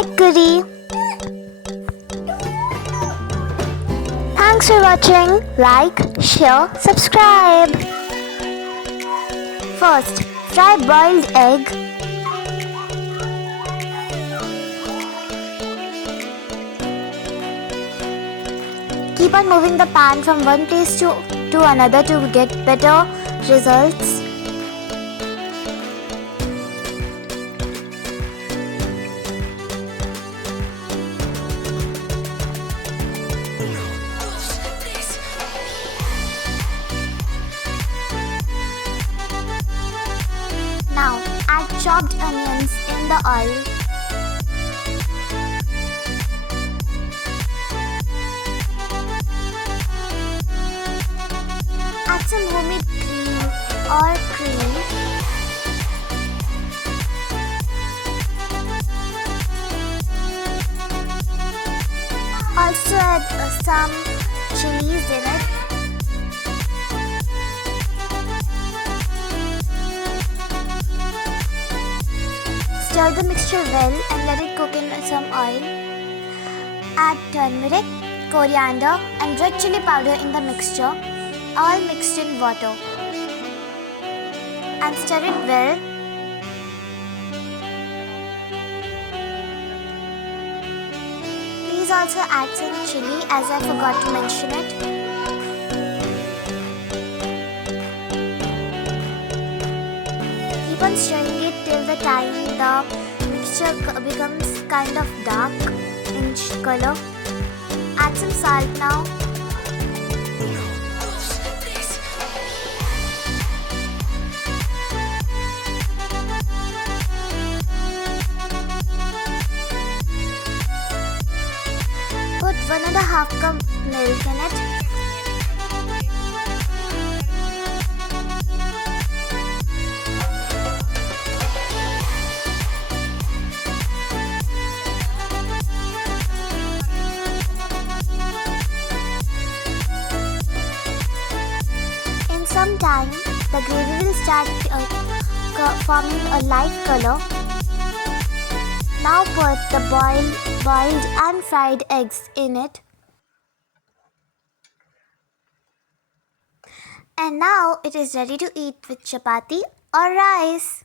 like curry. Thanks for watching. Like, share, subscribe. First, fry boiled egg. Keep on moving the pan from one place to another to get better results. Now add chopped onions in the oil. Add some homemade cream or cream. Also add some chilies in it. Stir the mixture well and let it cook in some oil. Add turmeric, coriander and red chili powder in the mixture, all mixed in water. And stir it well. Please also add some chili as I forgot to mention it. Keep on stirring it till the time the mixture becomes kind of dark in color. Add some salt now. Put 1.5 cup milk in it. In some time, the gravy will start forming a light color. Now put the boiled and fried eggs in it. And now it is ready to eat with chapati or rice.